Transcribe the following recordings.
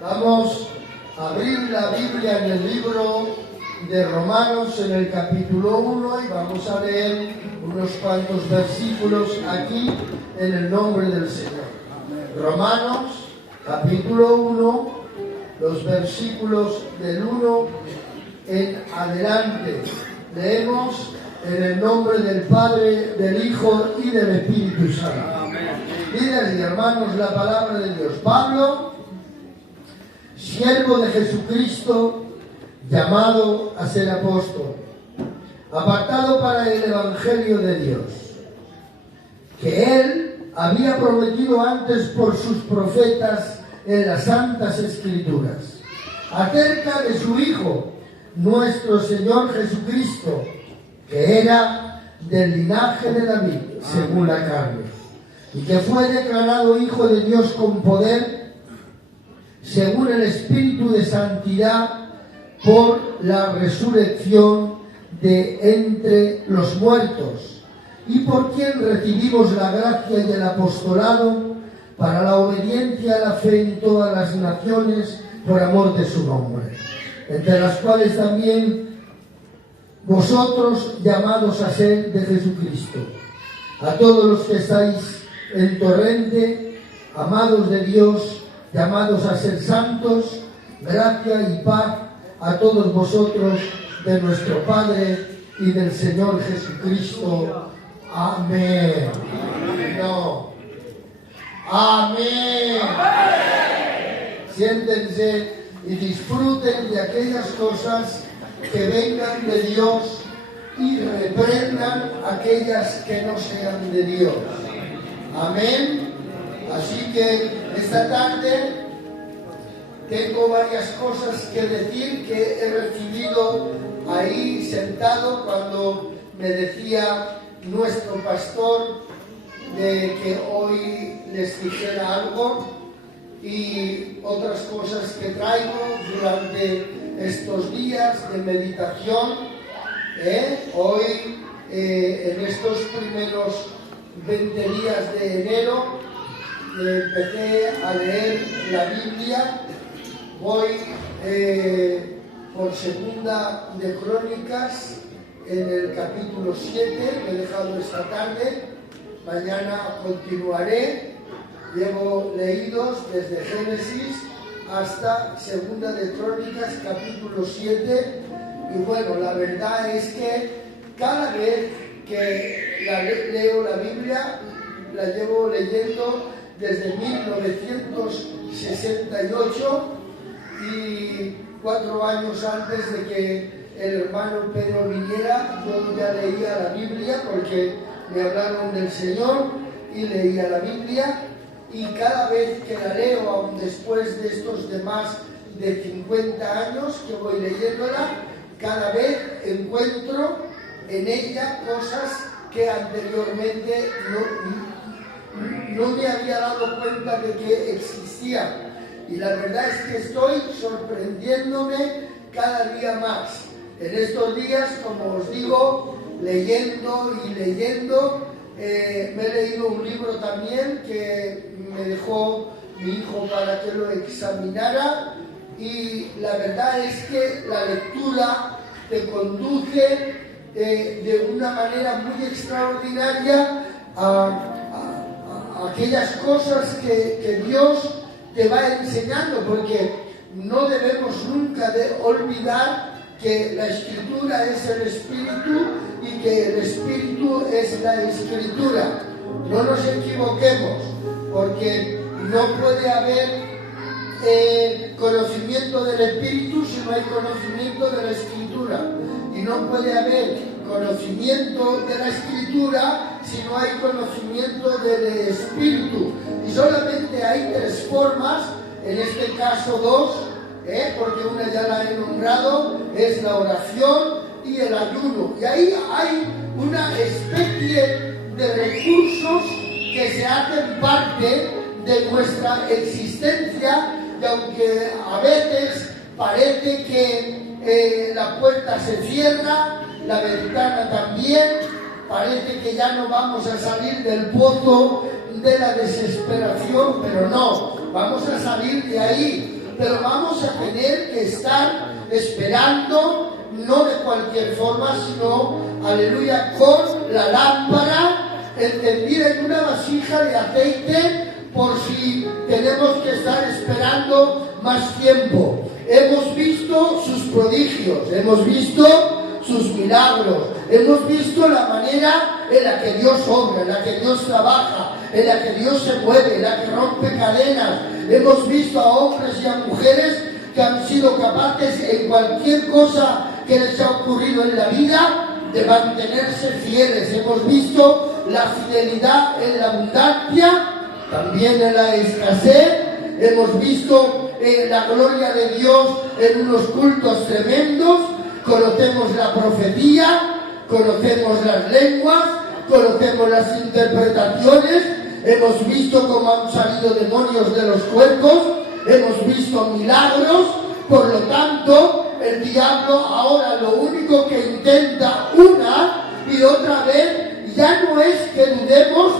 Vamos a abrir la Biblia en el libro de Romanos, en el capítulo 1, y vamos a leer unos cuantos versículos aquí en el nombre del Señor. Romanos, capítulo 1, los versículos del 1 en adelante. Leemos en el nombre del Padre, del Hijo y del Espíritu Santo. Líderes y hermanos, la palabra de Dios. Pablo, siervo de Jesucristo, llamado a ser apóstol, apartado para el Evangelio de Dios, que Él había prometido antes por sus profetas en las Santas Escrituras, acerca de su Hijo, nuestro Señor Jesucristo, que era del linaje de David, según la carne, y que fue declarado Hijo de Dios con poder, según el Espíritu de Santidad, por la resurrección de entre los muertos, y por quien recibimos la gracia y el apostolado para la obediencia a la fe en todas las naciones, por amor de su nombre, entre las cuales también vosotros, llamados a ser de Jesucristo. A todos los que estáis en Torrente, amados de Dios, llamados a ser santos, gracia y paz a todos vosotros de nuestro Padre y del Señor Jesucristo. Amén. No. Amén. Siéntense y disfruten de aquellas cosas que vengan de Dios y reprendan aquellas que no sean de Dios. Amén. Así que esta tarde tengo varias cosas que decir que he recibido ahí sentado cuando me decía nuestro pastor de que hoy les dijera algo, y otras cosas que traigo durante estos días de meditación. Hoy, en estos primeros 20 días de enero, empecé a leer la Biblia. Voy por segunda de Crónicas en el capítulo 7, que he dejado esta tarde. Mañana continuaré. Llevo leídos desde Génesis hasta segunda de Crónicas, capítulo 7. Y bueno, la verdad es que cada vez que leo la Biblia, la llevo leyendo desde 1968, y 4 años antes de que el hermano Pedro viniera, yo ya leía la Biblia porque me hablaron del Señor y leía la Biblia. Y cada vez que la leo, aun después de estos demás de 50 años que voy leyéndola, cada vez encuentro en ella cosas que anteriormente no me había dado cuenta de que existían. Y la verdad es que estoy sorprendiéndome cada día más. En estos días, como os digo, leyendo y leyendo, me he leído un libro también que me dejó mi hijo para que lo examinara, y la verdad es que la lectura te conduce de una manera muy extraordinaria a aquellas cosas que Dios te va enseñando, porque no debemos nunca de olvidar que la Escritura es el Espíritu y que el Espíritu es la Escritura. No nos equivoquemos, porque no puede haber conocimiento del Espíritu si no hay conocimiento de la Escritura, y no puede haber conocimiento de la Escritura si no hay conocimiento del Espíritu. Y solamente hay 3 formas, en este caso 2, porque una ya la he nombrado, es la oración y el ayuno. Y ahí hay una especie de recursos que se hacen parte de nuestra existencia, y aunque a veces parece que la puerta se cierra, la ventana también, parece que ya no vamos a salir del pozo de la desesperación, pero no, vamos a salir de ahí, pero vamos a tener que estar esperando, no de cualquier forma, sino, aleluya, con la lámpara encendida en una vasija de aceite, por si tenemos que estar esperando más tiempo. Hemos visto sus prodigios, hemos visto sus milagros, hemos visto la manera en la que Dios obra, en la que Dios trabaja, en la que Dios se mueve, en la que rompe cadenas. Hemos visto a hombres y a mujeres que han sido capaces en cualquier cosa que les ha ocurrido en la vida de mantenerse fieles. Hemos visto la fidelidad en la abundancia, también en la escasez. Hemos visto la gloria de Dios en unos cultos tremendos. Conocemos la profecía, conocemos las lenguas, conocemos las interpretaciones. Hemos visto cómo han salido demonios de los cuerpos, hemos visto milagros. Por lo tanto, el diablo ahora lo único que intenta una y otra vez ya no es que dudemos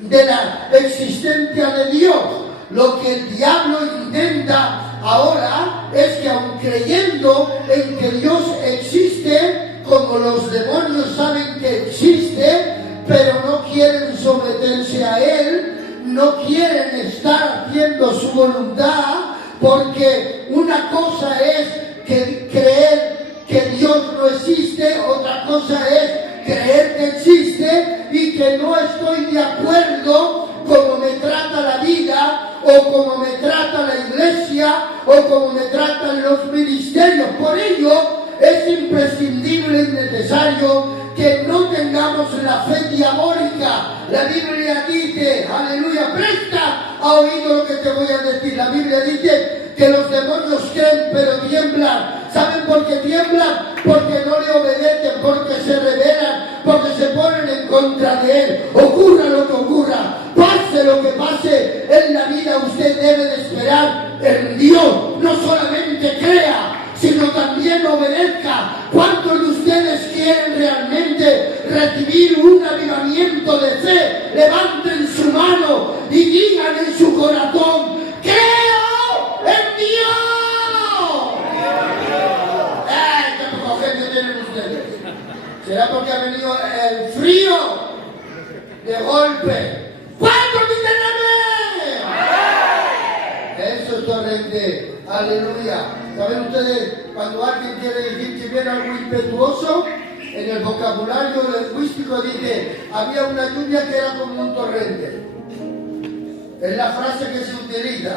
de la existencia de Dios. Lo que el diablo intenta ahora es que, aun creyendo en que Dios existe, como los demonios saben que existe, pero no quieren someterse a Él, no quieren estar haciendo su voluntad, porque una cosa es que creer que Dios no existe, otra cosa es creer que existe y que no estoy de acuerdo como me trata la vida, o como me trata la iglesia, o como me tratan los ministerios. Por ello es imprescindible y necesario que no tengamos la fe diabólica. La Biblia dice, aleluya, presta a oído lo que te voy a decir. La Biblia dice que los demonios creen pero tiemblan. ¿Saben por qué tiemblan? Porque no le obedecen, porque se rebelan, porque se ponen en contra de Él. Ocurra lo que ocurra, pase lo que pase en la vida, usted debe de esperar en Dios. No solamente crea, sino también obedezca. ¿Cuántos de ustedes quieren realmente recibir un avivamiento de fe? Levanten su mano y digan en su corazón: ¡creo en Dios! ¡Qué poca gente tienen ustedes! ¿Será porque ha venido el frío de golpe? ¿Cuántos dicen amén? Eso es torrente. Aleluya. ¿Saben ustedes cuando alguien quiere decir que viene algo impetuoso? En el vocabulario lingüístico dice: había una lluvia que era como un torrente. Es la frase que se utiliza.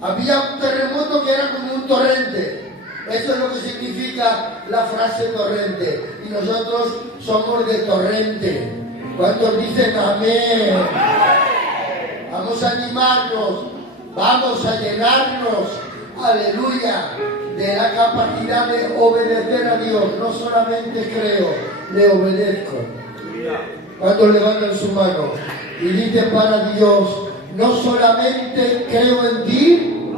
Había un terremoto que era como un torrente. Eso es lo que significa la frase torrente. Y nosotros somos de torrente. ¿Cuántos dicen amén? Vamos a animarnos. Vamos a llenarnos, aleluya, de la capacidad de obedecer a Dios. No solamente creo, le obedezco. Cuando levantan su mano y dicen para Dios: no solamente creo en ti,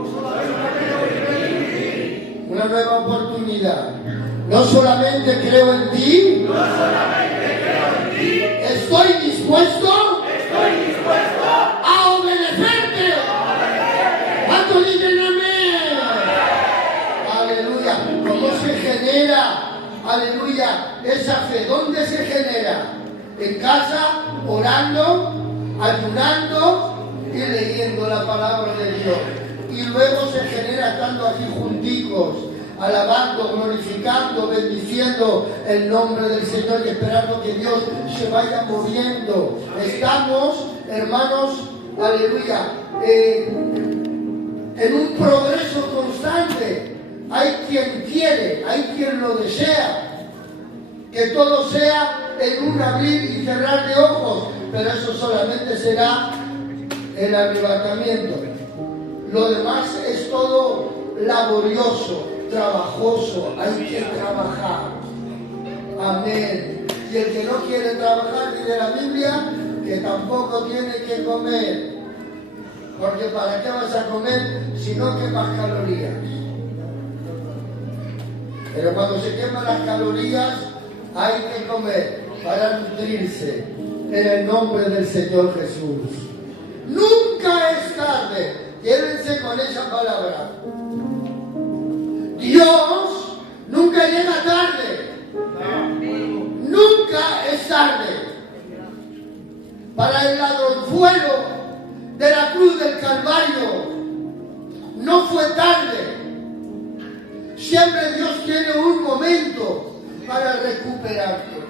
una nueva oportunidad. No solamente creo en ti, estoy dispuesto a obedecerte. ¿Cuántos dicen amén? Aleluya. ¿Cómo se genera, aleluya, esa fe? ¿Dónde se genera? En casa, orando, ayunando y leyendo la palabra de Dios. Y luego se genera estando aquí junticos, alabando, glorificando, bendiciendo el nombre del Señor y esperando que Dios se vaya moviendo. Estamos, hermanos, aleluya, en un progreso constante. Hay quien quiere, hay quien lo desea, que todo sea en un abrir y cerrar de ojos, pero eso solamente será el arrebatamiento. Lo demás es todo laborioso, trabajoso, hay que trabajar. Amén. Y el que no quiere trabajar, dice la Biblia, que tampoco tiene que comer. Porque ¿para qué vas a comer si no quemas calorías? Pero cuando se queman las calorías, hay que comer para nutrirse. En el nombre del Señor Jesús. Nunca es tarde. Quédense con con esa palabra. Dios nunca llega tarde. Nunca es tarde. Para el ladronzuelo de la cruz del Calvario no fue tarde. Siempre Dios tiene un momento para recuperarte.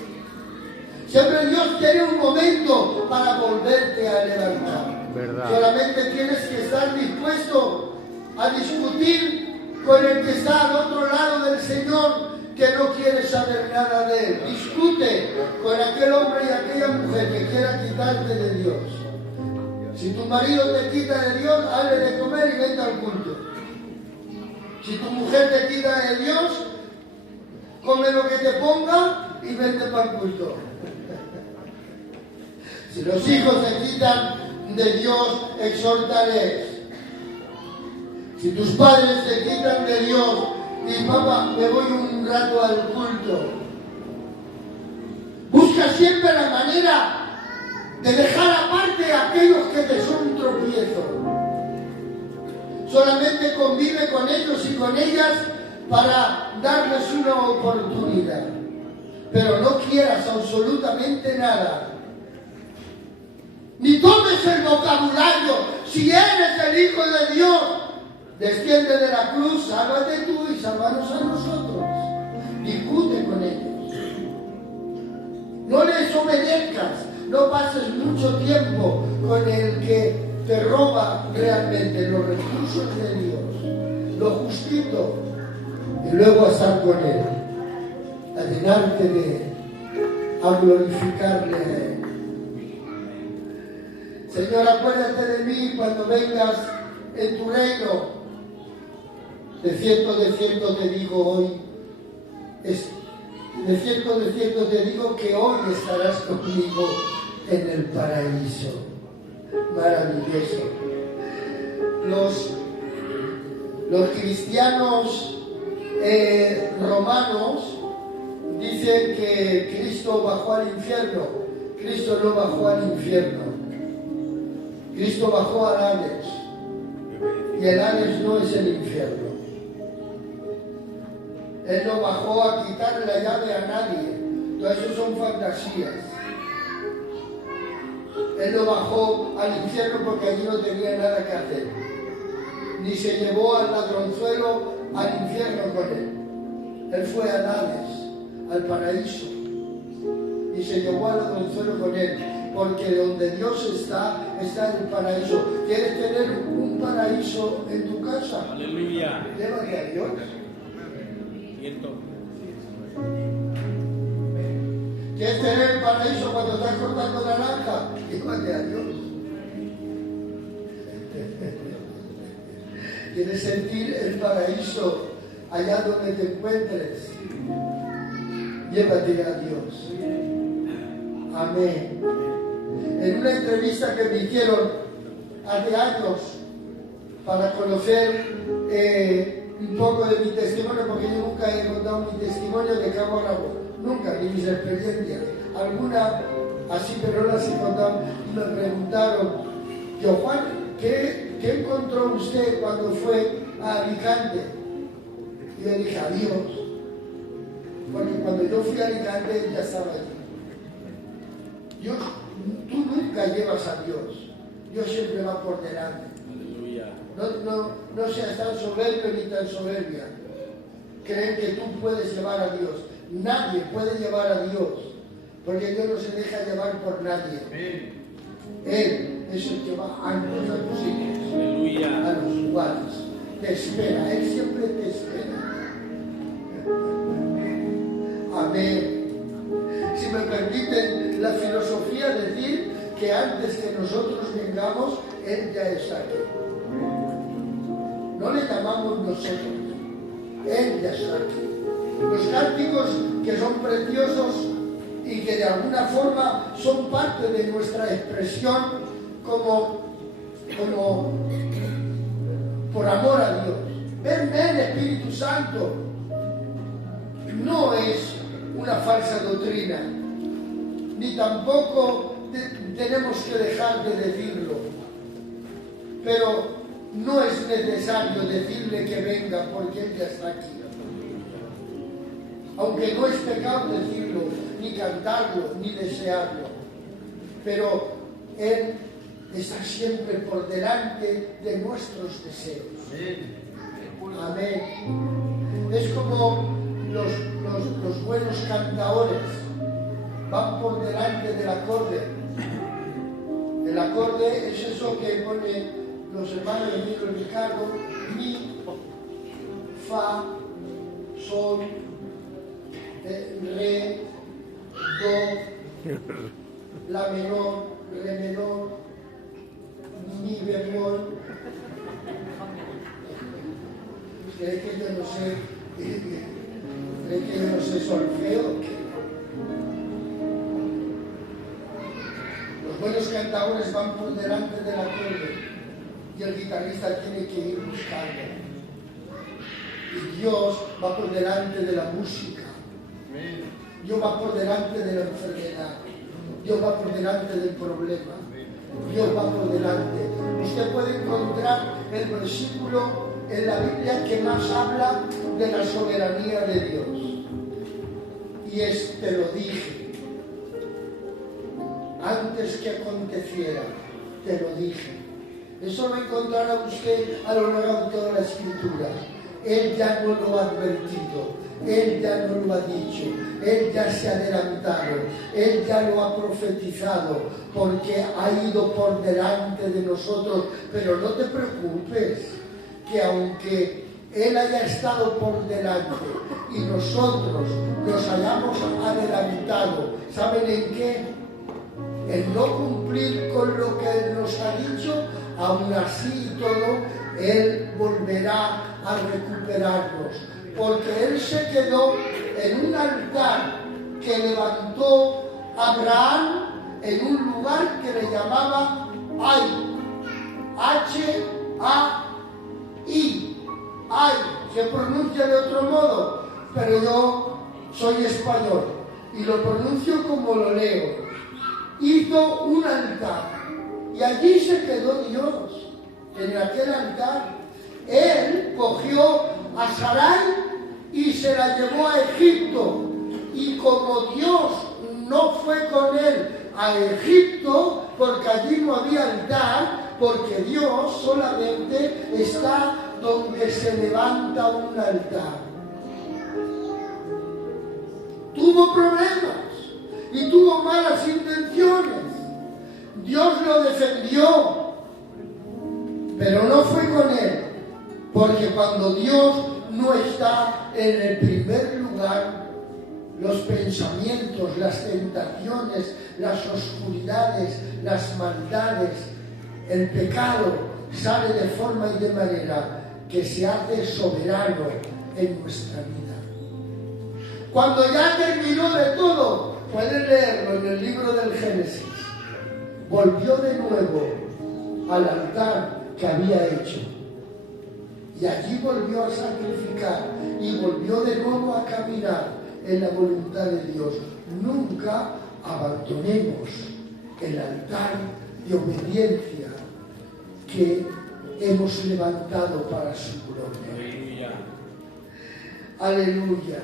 Siempre Dios tiene un momento para volverte a levantar. ¿Verdad? Solamente tienes que estar dispuesto a discutir con el que está al otro lado del Señor, que no quiere saber nada de Él. Discute con aquel hombre y aquella mujer que quiera quitarte de Dios. Si tu marido te quita de Dios, hazle de comer y vente al culto. Si tu mujer te quita de Dios, come lo que te ponga y vente para el culto. Si los hijos te quitan de Dios, exhórtales. Si tus padres te quitan de Dios, y papá, me voy un rato al culto. Busca siempre la manera de dejar aparte a aquellos que te son un tropiezo. Solamente convive con ellos y con ellas para darles una oportunidad. Pero no quieras absolutamente nada. Ni tomes el vocabulario. Si eres el Hijo de Dios, desciende de la cruz, sálvate tú y sálvanos a nosotros. Discute con ellos. No les obedezcas. No pases mucho tiempo con el que te roba realmente los recursos de Dios, lo justito, y luego a estar con Él, a llenarte de Él, a glorificarle a Él. Señor, acuérdate de mí cuando vengas en tu reino. De cierto te digo hoy, de cierto te digo que hoy estarás conmigo en el paraíso. Maravilloso. Los cristianos romanos dicen que Cristo bajó al infierno. Cristo no bajó al infierno. Cristo bajó al Hades. Y el Hades no es el infierno. Él no bajó a quitarle la llave a nadie. Todo eso son fantasías. Él no bajó al infierno porque allí no tenía nada que hacer. Ni se llevó al ladronzuelo al infierno con él. Él fue al Hades, al paraíso. Y se llevó al ladronzuelo con él. Porque donde Dios está el paraíso. ¿Quieres tener un paraíso en tu casa? Aleluya. Llévate a Dios. ¿Quieres tener el paraíso cuando estás cortando naranja? Llévate a Dios. ¿Quieres sentir el paraíso allá donde te encuentres? Llévate a Dios. Amén. En una entrevista que me hicieron hace años para conocer un poco de mi testimonio, porque yo nunca he contado mi testimonio de cabo a rabo, nunca, ni mis experiencias. Alguna así, pero no las he contado. Me preguntaron, yo, Juan, ¿qué encontró usted cuando fue a Alicante? Y yo dije, a Dios. Porque cuando yo fui a Alicante, él ya estaba allí. Dios, tú nunca llevas a Dios. Dios siempre va por delante. No seas tan soberbio ni tan soberbia. Creen que tú puedes llevar a Dios. Nadie puede llevar a Dios, porque Dios no se deja llevar por nadie. Él es el que va antes a tus hijos, a los lugares. Te espera, Él siempre te espera. Amén. Si me permiten la filosofía, decir que antes que nosotros vengamos, Él ya está aquí. No le llamamos nosotros, Él ya está aquí. Los cánticos que son preciosos y que de alguna forma son parte de nuestra expresión como por amor a Dios. Ven, Espíritu Santo. No es una falsa doctrina, ni tampoco tenemos que dejar de decirlo. Pero no es necesario decirle que venga porque Él ya está aquí. Aunque no es pecado decirlo, ni cantarlo, ni desearlo. Pero Él está siempre por delante de nuestros deseos. Amén. Es como los buenos cantadores van por delante del acorde. El acorde es eso que pone los hermanos de Miguel Ricardo: mi, fa, sol, re, do, la menor, re menor, mi bemol. ¿Cree que yo no sé? ¿Cree que yo no sé solfeo? Los buenos cantadores van por delante del acorde y el guitarrista tiene que ir buscando. Y Dios va por delante de la música. Dios va por delante de la enfermedad. Dios va por delante del problema. Dios va por delante. Usted puede encontrar el versículo en la Biblia que más habla de la soberanía de Dios. Y es: te lo dije. Antes que aconteciera, te lo dije. Eso lo encontrará usted a lo largo de toda la Escritura. Él ya no lo ha advertido, Él ya no lo ha dicho, Él ya se ha adelantado, Él ya lo ha profetizado, porque ha ido por delante de nosotros. Pero no te preocupes, que aunque Él haya estado por delante y nosotros nos hayamos adelantado, ¿saben en qué? En no cumplir con lo que Él nos ha dicho, aún así y todo, Él volverá a recuperarnos, porque Él se quedó en un altar que levantó Abraham en un lugar que le llamaba Ai, H-A-I, Ai, se pronuncia de otro modo, pero yo soy español y lo pronuncio como lo leo. Hizo un altar y allí se quedó Dios, en aquel altar. Él cogió a Sarai y se la llevó a Egipto, y como Dios no fue con él a Egipto, porque allí no había altar, porque Dios solamente está donde se levanta un altar. Tuvo problemas y tuvo malas intenciones. Dios lo defendió, pero no fue con él, porque cuando Dios no está en el primer lugar, los pensamientos, las tentaciones, las oscuridades, las maldades, el pecado sale de forma y de manera que se hace soberano en nuestra vida. Cuando ya terminó de todo, pueden leerlo en el libro del Génesis, volvió de nuevo al altar que había hecho. Y allí volvió a sacrificar y volvió de nuevo a caminar en la voluntad de Dios. Nunca abandonemos el altar de obediencia que hemos levantado para su gloria. Aleluya.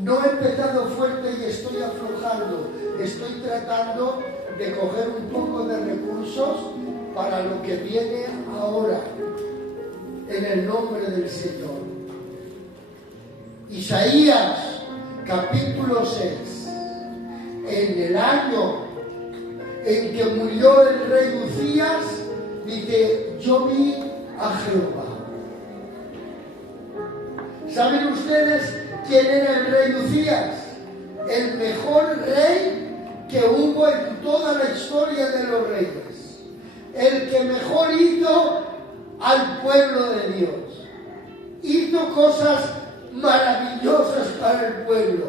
No he empezado fuerte y estoy aflojando. Estoy tratando de coger un poco de recursos para lo que viene ahora, en el nombre del Señor. Isaías capítulo 6. En el año en que murió el rey Uzías, dice: yo vi a Jehová. ¿Saben ustedes quién era el rey Uzías? El mejor rey que hubo en toda la historia de los reyes. El que mejor hizo al pueblo de Dios. Hizo cosas maravillosas para el pueblo.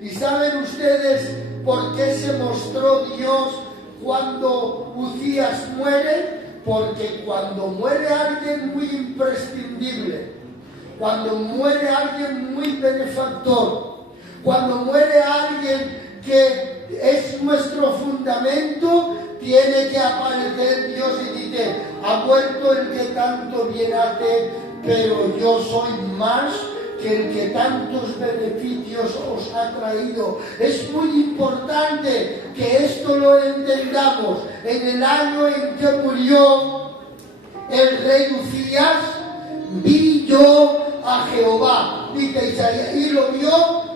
¿Y saben ustedes por qué se mostró Dios cuando Uzías muere? Porque cuando muere alguien muy imprescindible, cuando muere alguien muy benefactor, cuando muere alguien que es nuestro fundamento, tiene que aparecer Dios y dice: a ha muerto el que tanto bien hace, pero yo soy más que el que tantos beneficios os ha traído. Es muy importante que esto lo entendamos. En el año en que murió el rey Uzías, vi yo a Jehová, dice Isaías, y lo vio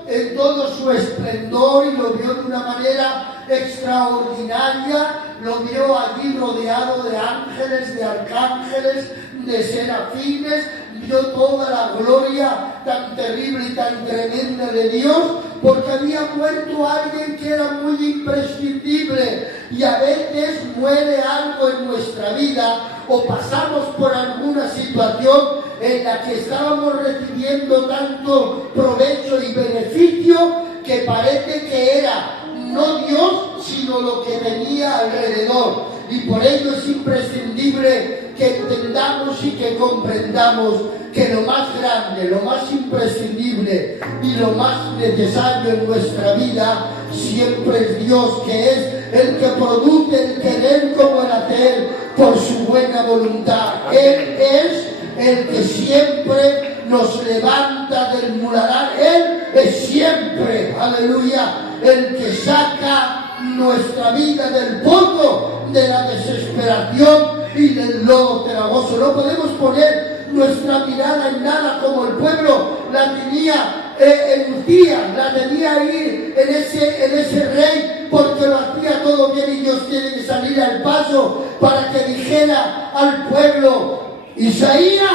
en todo su esplendor, y lo vio de una manera extraordinaria, lo vio allí rodeado de ángeles, de arcángeles, de serafines, vio toda la gloria tan terrible y tan tremenda de Dios, porque había muerto alguien que era muy imprescindible. Y a veces muere algo en nuestra vida, o pasamos por alguna situación en la que estábamos recibiendo tanto provecho y beneficio que parece que era no Dios, sino lo que venía alrededor. Y por ello es imprescindible que entendamos y que comprendamos que lo más grande, lo más imprescindible y lo más necesario en nuestra vida siempre es Dios, que es el que produce el querer como el hacer por su buena voluntad. Él es el que siempre nos levanta del muladar. Él es siempre, aleluya, el que saca nuestra vida del pozo de la desesperación y del lodo cenagoso. No podemos poner nuestra mirada en nada como el pueblo la tenía en Uzías, la tenía ahí en ese rey, porque lo hacía todo bien, y Dios tiene que salir al paso para que dijera al pueblo: Isaías,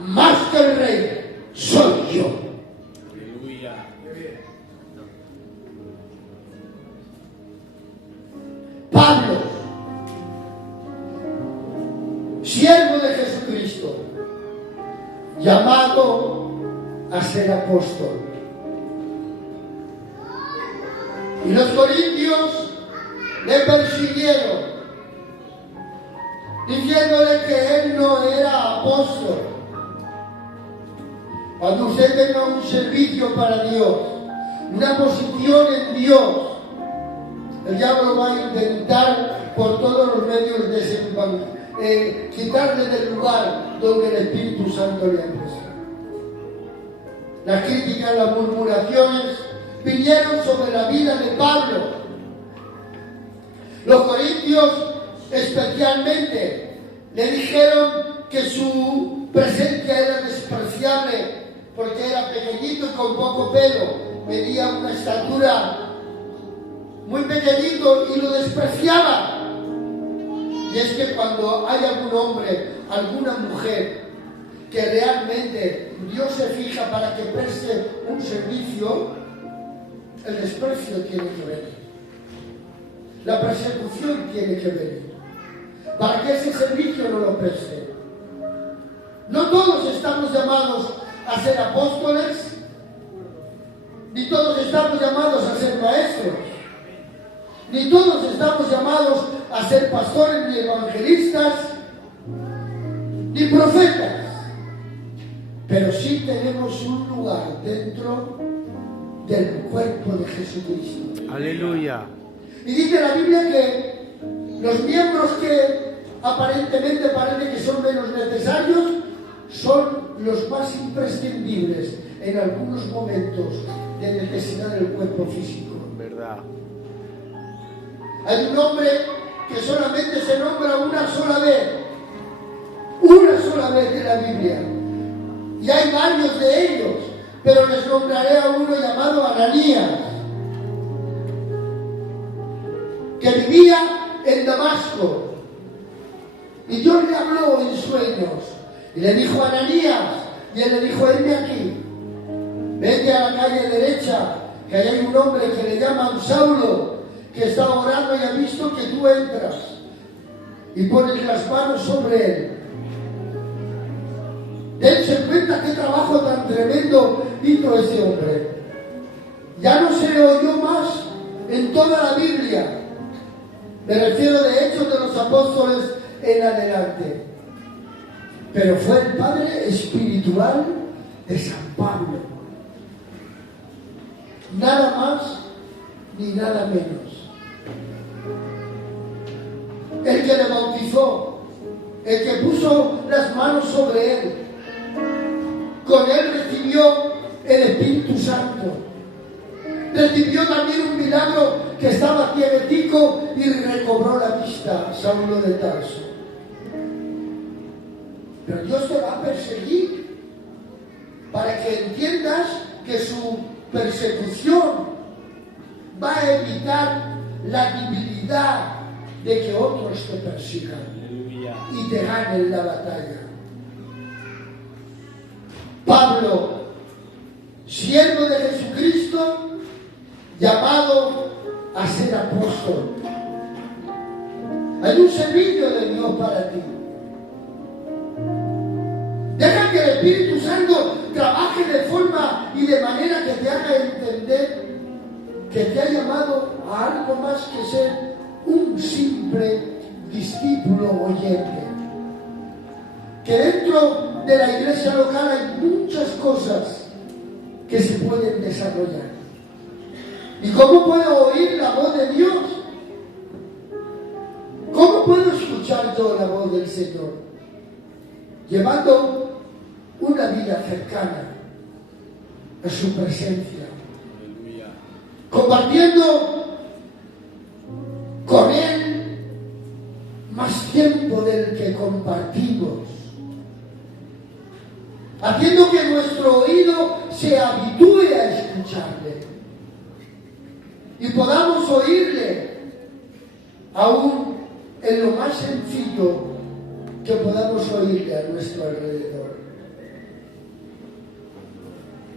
más que el rey, soy yo. Aleluya. Pablo, siervo de Jesucristo, llamado a ser apóstol. Y los corintios le persiguieron, diciéndole que él no era apóstol. Cuando usted tenga un servicio para Dios, una posición en Dios, el diablo va a intentar por todos los medios quitarle del lugar donde el Espíritu Santo le ha puesto. Las críticas, las murmuraciones vinieron sobre la vida de Pablo. Los corintios especialmente le dijeron que su presencia era despreciable, porque era pequeñito y con poco pelo, medía una estatura muy pequeñito, y lo despreciaba. Y es que cuando hay algún hombre, alguna mujer que realmente Dios se fija para que preste un servicio, el desprecio tiene que venir, la persecución tiene que venir, para que ese servicio no lo preste. No todos estamos llamados a ser apóstoles, ni todos estamos llamados a ser maestros, ni todos estamos llamados a ser pastores, ni evangelistas, ni profetas. Pero sí tenemos un lugar dentro del cuerpo de Jesucristo. Aleluya. Y dice la Biblia que los miembros que aparentemente parece que son menos necesarios son los más imprescindibles en algunos momentos de necesidad del cuerpo físico. Verdad. Hay un hombre que solamente se nombra una sola vez en la Biblia, y hay varios de ellos, pero les nombraré a uno llamado Ananías, que vivía en Damasco, y Dios le habló en sueños y le dijo: Ananías, y él le dijo: venme aquí, vete a la calle derecha, que ahí hay un hombre que le llaman Saulo, que está orando y ha visto que tú entras, y pones las manos sobre él. Dense cuenta qué trabajo tan tremendo hizo ese hombre. Ya no se le oyó más en toda la Biblia. Me refiero de Hechos de los Apóstoles en adelante. Pero fue el padre espiritual de San Pablo. Nada más ni nada menos. El que le bautizó, el que puso las manos sobre él. Con él recibió el Espíritu Santo. Recibió también un milagro que estaba ciegetico y recobró la vista, Saulo de Tarso. Pero Dios te va a perseguir para que entiendas que su persecución va a evitar la debilidad de que otros te persigan y te ganen la batalla. Pablo, siervo de Jesucristo, llamado a ser apóstol. Hay un servicio de Dios para ti. Deja que el Espíritu Santo trabaje de forma y de manera que te haga entender que te ha llamado a algo más que ser un simple discípulo oyente. Que dentro de la iglesia local hay muchas cosas que se pueden desarrollar. ¿Y cómo puedo oír la voz de Dios? ¿Cómo puedo escuchar yo la voz del Señor? Llevando una vida cercana a su presencia. Compartiendo con Él más tiempo del que compartimos. Haciendo que nuestro oído se habitúe a escucharle. Y podamos oírle aún en lo más sencillo que podamos oírle a nuestro alrededor.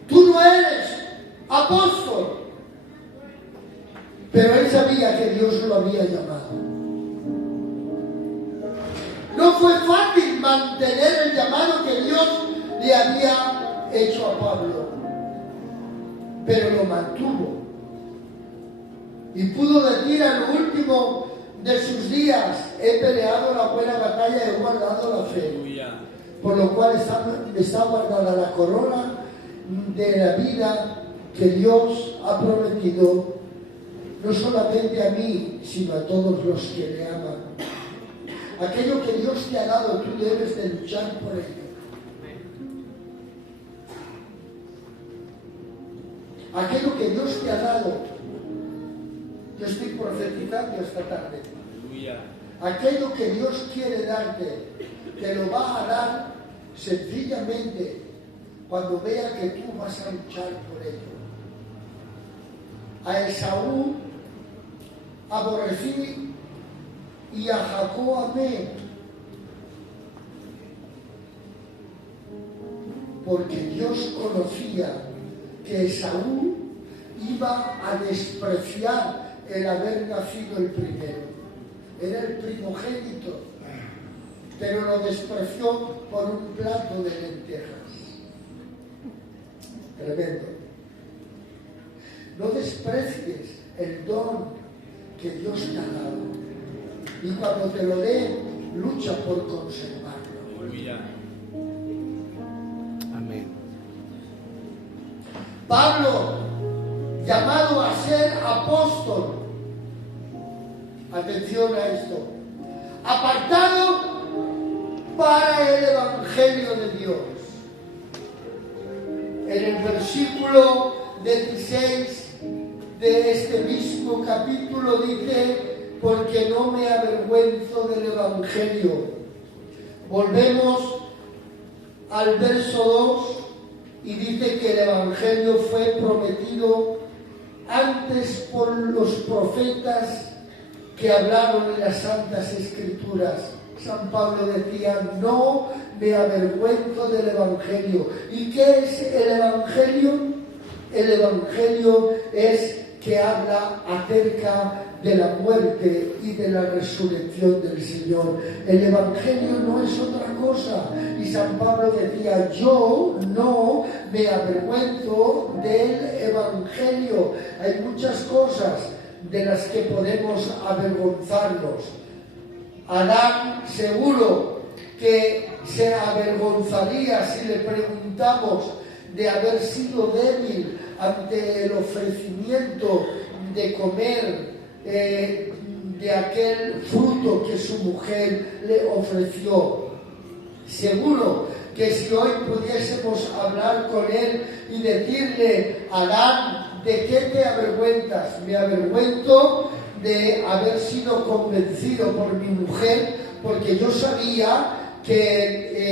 Tú no eres apóstol, pero él sabía que Dios lo había llamado. No fue fácil mantener el llamado que Dios le había hecho a Pablo, pero lo mantuvo. Y pudo decir a lo último de sus días: he peleado la buena batalla, he guardado la fe. Por lo cual está guardada la corona de la vida que Dios ha prometido, no solamente a mí, sino a todos los que le aman. Aquello que Dios te ha dado, tú debes de luchar por ello. Aquello que Dios te ha dado, yo estoy profetizando esta tarde. Aquello que Dios quiere darte, te lo va a dar sencillamente cuando vea que tú vas a luchar por ello. A Esaú aborrecí y a Jacob amé, porque Dios conocía que Esaú iba a despreciar el haber nacido el primero. Era el primogénito, pero lo despreció por un plato de lentejas. Tremendo. No desprecies el don que Dios te ha dado. Y cuando te lo dé, lucha por conservarlo. Amén. Pablo, llamado a ser apóstol. Atención a esto. Apartado para el Evangelio de Dios. En el versículo 16 de este mismo capítulo dice: porque no me avergüenzo del Evangelio. Volvemos al verso 2 y dice que el Evangelio fue prometido antes por los profetas que hablaron en las Santas Escrituras. San Pablo decía: no me avergüenzo del Evangelio. ¿Y qué es el Evangelio? El Evangelio es que habla acerca de la muerte y de la resurrección del Señor. El Evangelio no es otra cosa. Y San Pablo decía: yo no me avergüenzo del Evangelio. Hay muchas cosas de las que podemos avergonzarnos. Adán seguro que se avergonzaría si le preguntamos de haber sido débil ante el ofrecimiento de comer de aquel fruto que su mujer le ofreció. Seguro que si hoy pudiésemos hablar con él y decirle: Adán, ¿de qué te avergüenzas? Me avergüenzo de haber sido convencido por mi mujer, porque yo sabía que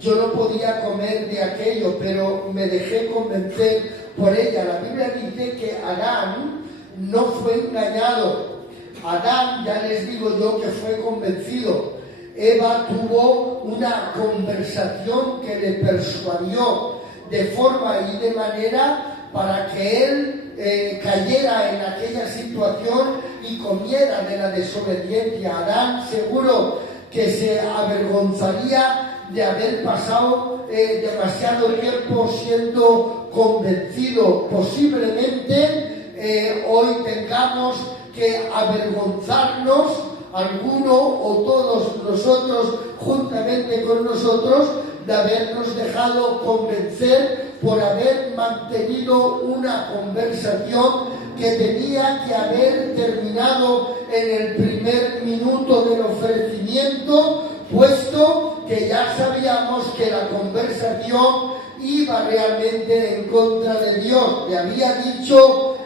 yo no podía comer de aquello, pero me dejé convencer por ella. La Biblia dice que Adán no fue engañado. Adán, ya les digo yo, que fue convencido. Eva tuvo una conversación que le persuadió de forma y de manera para que él cayera en aquella situación y comiera de la desobediencia. Adán seguro que se avergonzaría de haber pasado demasiado tiempo siendo convencido. Posiblemente hoy tengamos que avergonzarnos, alguno o todos nosotros, juntamente con nosotros, de habernos dejado convencer por haber mantenido una conversación que tenía que haber terminado en el primer minuto del ofrecimiento, puesto que ya sabíamos que la conversación iba realmente en contra de Dios. Le había dicho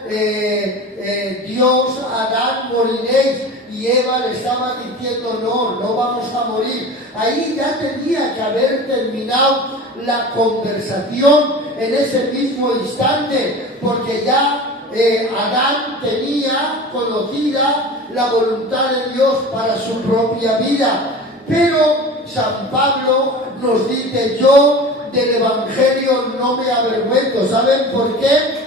Dios: Adán, moriréis. Y Eva le estaba diciendo: no vamos a morir. Ahí ya tenía que haber terminado la conversación en ese mismo instante, porque ya Adán tenía conocida la voluntad de Dios para su propia vida. Pero San Pablo nos dice: yo del Evangelio no me avergüenzo. ¿Saben por qué?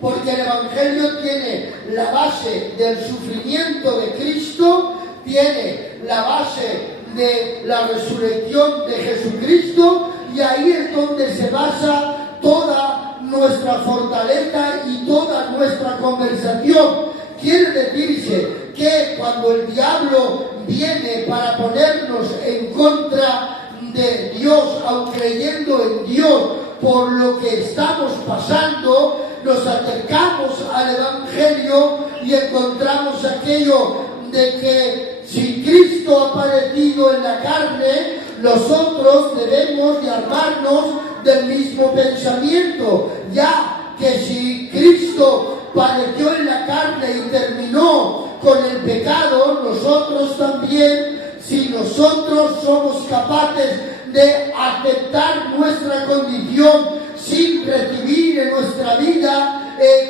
Porque el Evangelio tiene la base del sufrimiento de Cristo, tiene la base de la resurrección de Jesucristo, y ahí es donde se basa toda nuestra fortaleza y toda nuestra conversación. Quiere decirse que cuando el diablo viene para ponernos en contra de Dios, aun creyendo en Dios por lo que estamos pasando, nos acercamos al Evangelio y encontramos aquello de que si Cristo ha padecido en la carne, nosotros debemos de armarnos del mismo pensamiento, ya que si Cristo padeció en la carne y terminó con el pecado, nosotros también, si nosotros somos capaces de aceptar nuestra condición sin recibir en nuestra vida,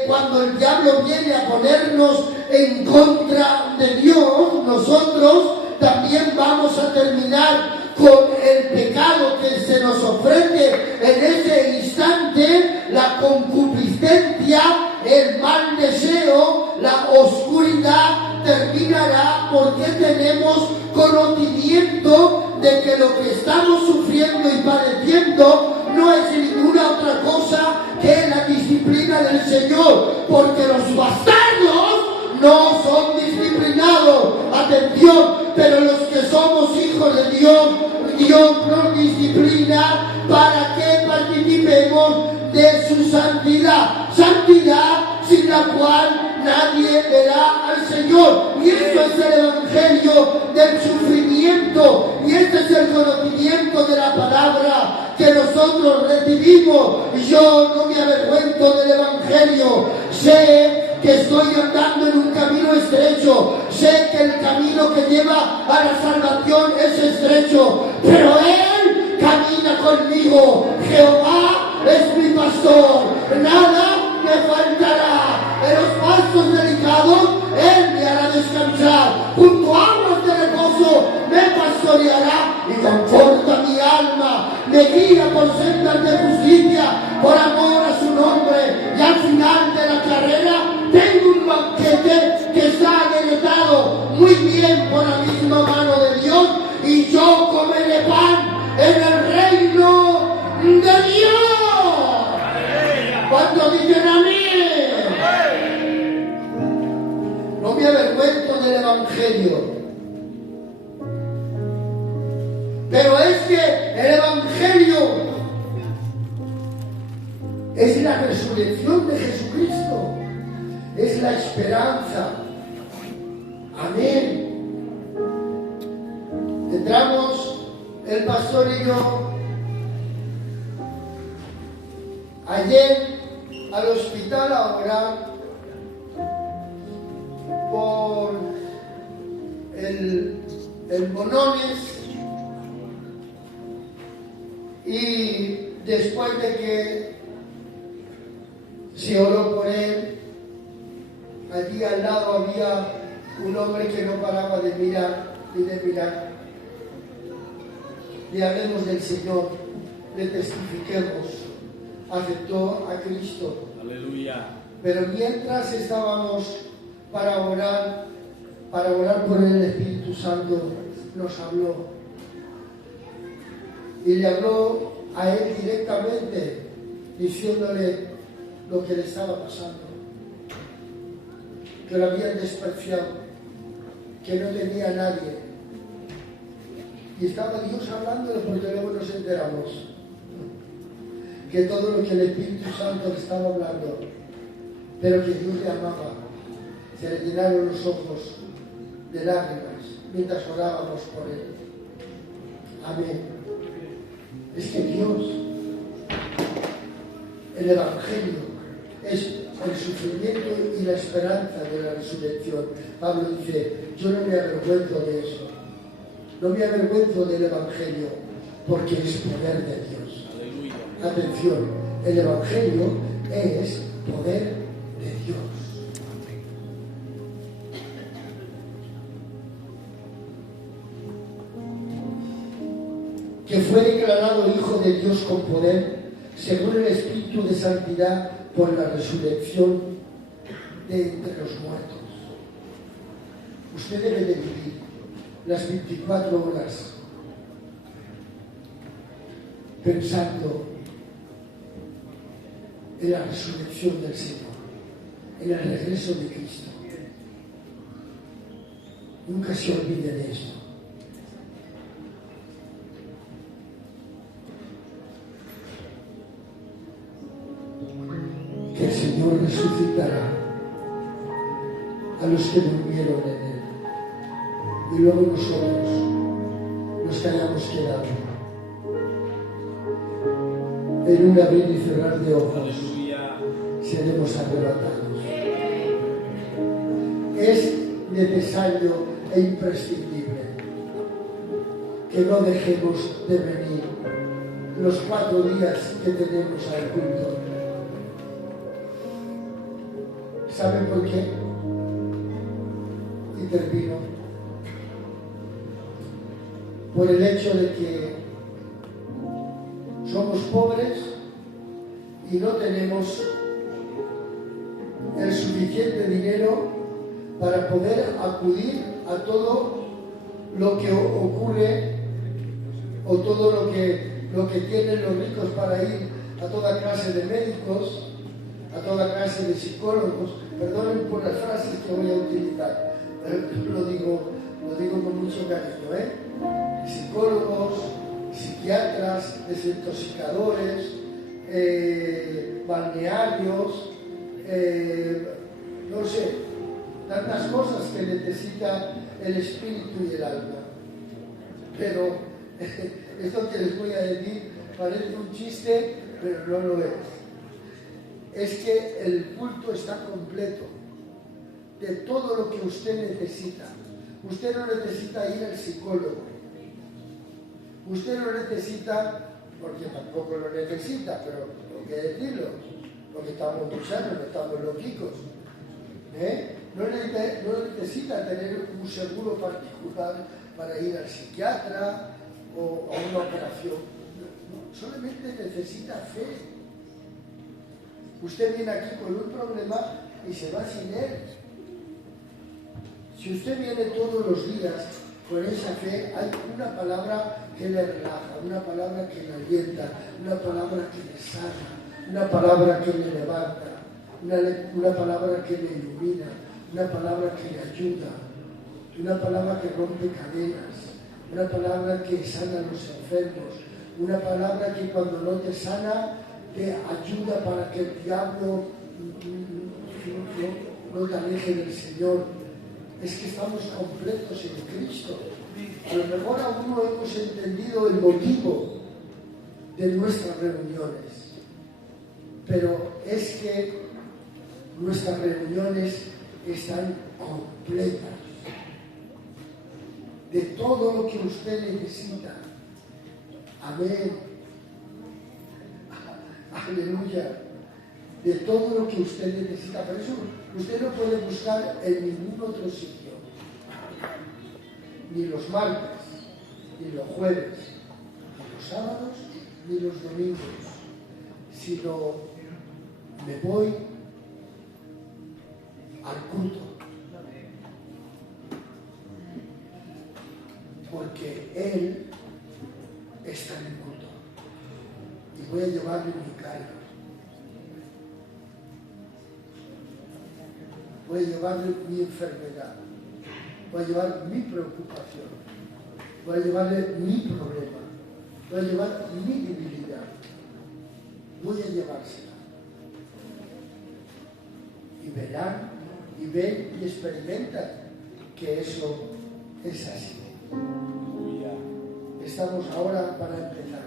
cuando el diablo viene a ponernos en contra de Dios, nosotros también vamos a terminar con el pecado que se nos ofrece en ese instante, la concupiscencia, el mal deseo, la oscuridad terminará, porque tenemos conocimiento de que lo que estamos sufriendo y padeciendo no es ninguna otra cosa que la disciplina del Señor, porque los bastardos no son disciplinados, atención, pero los que somos hijos de Dios, Dios nos disciplina para que participemos de su santidad, santidad sin la cual nadie verá al Señor. Y esto es el Evangelio del sufrimiento, y este es el conocimiento de la palabra que nosotros recibimos. Yo no me avergüenzo del Evangelio, sé que estoy andando en un camino estrecho, sé que el camino que lleva a la salvación es estrecho, pero Él camina conmigo. Jehová es mi pastor, nada me faltará. En los pastos delicados Él me hará descansar, junto a aguas de reposo me pastoreará y conforta mi alma. Me guía por sendas de justicia por amor a su nombre, y al final de la carrera tengo un banquete que está aderezado muy bien por la misma mano de Dios, y yo comeré pan en el reino de Dios. ¿Cuántos dicen amén? No me avergüenzo del Evangelio. Pero es que el Evangelio es la resurrección de Jesucristo, es la esperanza Entramos, el pastor y yo, ayer al hospital a orar por el Bonones, y después de que se oró por él, allí al lado había un hombre que no paraba de mirar y de mirar. Le hablemos del Señor, le testifiquemos, aceptó a Cristo. Aleluya. Pero mientras estábamos para orar por el Espíritu Santo, nos habló. Y le habló a él directamente, diciéndole lo que le estaba pasando. Que lo habían despreciado, que no tenía a nadie. Y estaba Dios hablándole, porque luego nos enteramos que todo lo que el Espíritu Santo le estaba hablando, pero que Dios le amaba. Se le llenaron los ojos de lágrimas mientras orábamos por él. Amén. Es que Dios, el Evangelio, es el sufrimiento y la esperanza de la resurrección. Pablo dice, yo no me avergüenzo de eso. No me avergüenzo del Evangelio, porque es poder de Dios. Aleluya. Atención, el Evangelio es poder de Dios. Que fue declarado Hijo de Dios con poder, según el Espíritu de Santidad, por la resurrección de entre los muertos. Usted debe de vivir las 24 horas pensando en la resurrección del Señor, en el regreso de Cristo. Nunca se olvide de esto. Que el Señor resucitará a los que durmieron en Él, y luego nosotros nos que hayamos quedado en un abrir y cerrar de ojos. Aleluya. Seremos arrebatados. Es necesario e imprescindible que no dejemos de venir los 4 días que tenemos al culto. ¿Saben por qué? Y termino. Por el hecho de que somos pobres y no tenemos el suficiente dinero para poder acudir a todo lo que ocurre o todo lo que tienen los ricos para ir a toda clase de médicos, a toda clase de psicólogos. Perdonen por las frases que voy a utilizar, pero lo digo con mucho cariño, psicólogos, psiquiatras, desintoxicadores, balnearios, no sé, tantas cosas que necesita el espíritu y el alma. Pero esto que les voy a decir parece un chiste, pero no lo es. Es que el culto está completo de todo lo que usted necesita. Usted no necesita ir al psicólogo. Usted no necesita, porque tampoco lo necesita, pero tengo que decirlo, porque estamos muy sanos, no estamos loquicos. No necesita tener un seguro particular para ir al psiquiatra o a una operación. No, solamente necesita fe. Usted viene aquí con un problema y se va sin él. Si usted viene todos los días con esa fe, hay una palabra que le relaja, una palabra que le alienta, una palabra que le sana, una palabra que le levanta, una palabra que le ilumina, una palabra que le ayuda, una palabra que rompe cadenas, una palabra que sana a los enfermos, una palabra que cuando no te sana te ayuda para que el diablo no te aleje del Señor. Es que estamos completos en Cristo. A lo mejor aún no hemos entendido el motivo de nuestras reuniones, pero es que nuestras reuniones están completas de todo lo que usted necesita. Amén. Aleluya. De todo lo que usted necesita. Por eso usted no puede buscar en ningún otro sitio. Ni los martes, ni los jueves, ni los sábados, ni los domingos. Sino me voy al culto. Porque Él está en el culto. Y voy a llevarle mi carga. Voy a llevarle mi enfermedad. Voy a llevar mi preocupación. Voy a llevarle mi problema. Voy a llevar mi debilidad. Voy a llevársela. Y verán, y ven y experimentan que eso es así. Estamos ahora para empezar.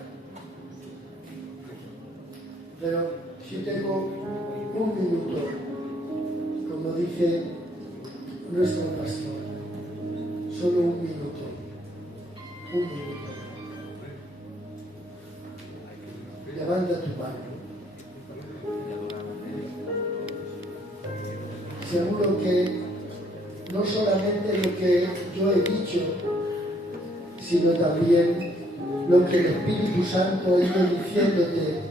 Pero si tengo un minuto, como dice nuestro pastor, solo un minuto. Un minuto. Levanta tu mano. Seguro que no solamente lo que yo he dicho, sino también lo que el Espíritu Santo ha ido diciéndote